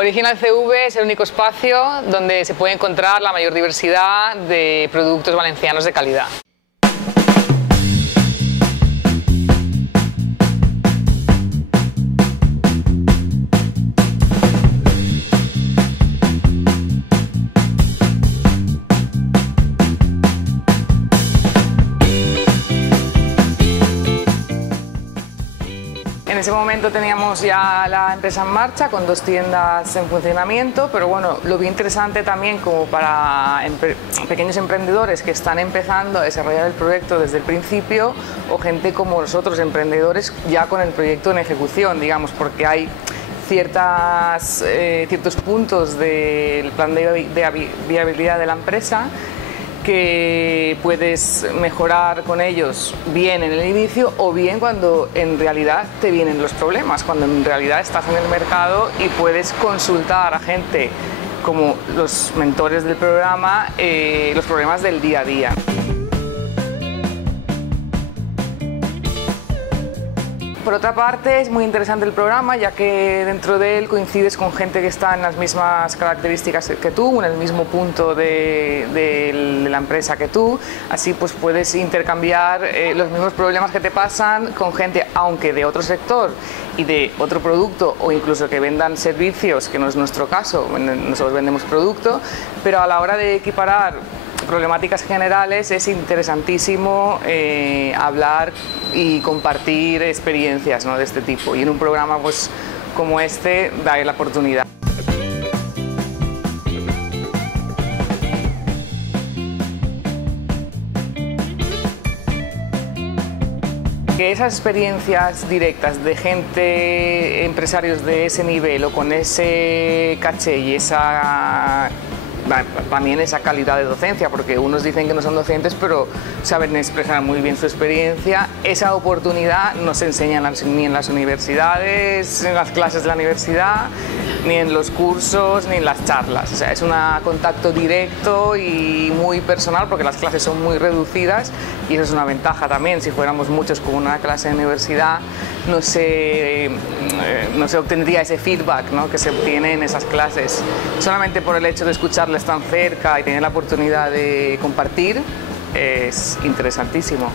Original CV es el único espacio donde se puede encontrar la mayor diversidad de productos valencianos de calidad. En ese momento teníamos ya la empresa en marcha con 2 tiendas en funcionamiento, pero bueno, lo vi interesante también como para pequeños emprendedores que están empezando a desarrollar el proyecto desde el principio, o gente como nosotros, emprendedores ya con el proyecto en ejecución, digamos, porque hay ciertos puntos del plan de viabilidad de la empresa que puedes mejorar con ellos bien en el inicio, o bien cuando en realidad te vienen los problemas, cuando en realidad estás en el mercado y puedes consultar a gente como los mentores del programa los problemas del día a día. Por otra parte, es muy interesante el programa, ya que dentro de él coincides con gente que está en las mismas características que tú, en el mismo punto de la empresa que tú. Así pues puedes intercambiar los mismos problemas que te pasan con gente, aunque de otro sector y de otro producto, o incluso que vendan servicios, que no es nuestro caso, nosotros vendemos producto, pero a la hora de equiparar problemáticas generales es interesantísimo hablar y compartir experiencias, ¿no?, de este tipo, y en un programa pues como este da la oportunidad. Que esas experiencias directas de gente, empresarios de ese nivel o con ese caché y también esa calidad de docencia, porque unos dicen que no son docentes pero saben expresar muy bien su experiencia, esa oportunidad no se enseña ni en las universidades, en las clases de la universidad, ni en los cursos, ni en las charlas. O sea, es un contacto directo y muy personal, porque las clases son muy reducidas, y eso es una ventaja también. Si fuéramos muchos con una clase de universidad, no se obtendría ese feedback, ¿no?, que se obtiene en esas clases. Solamente por el hecho de escucharles tan cerca y tener la oportunidad de compartir es interesantísimo.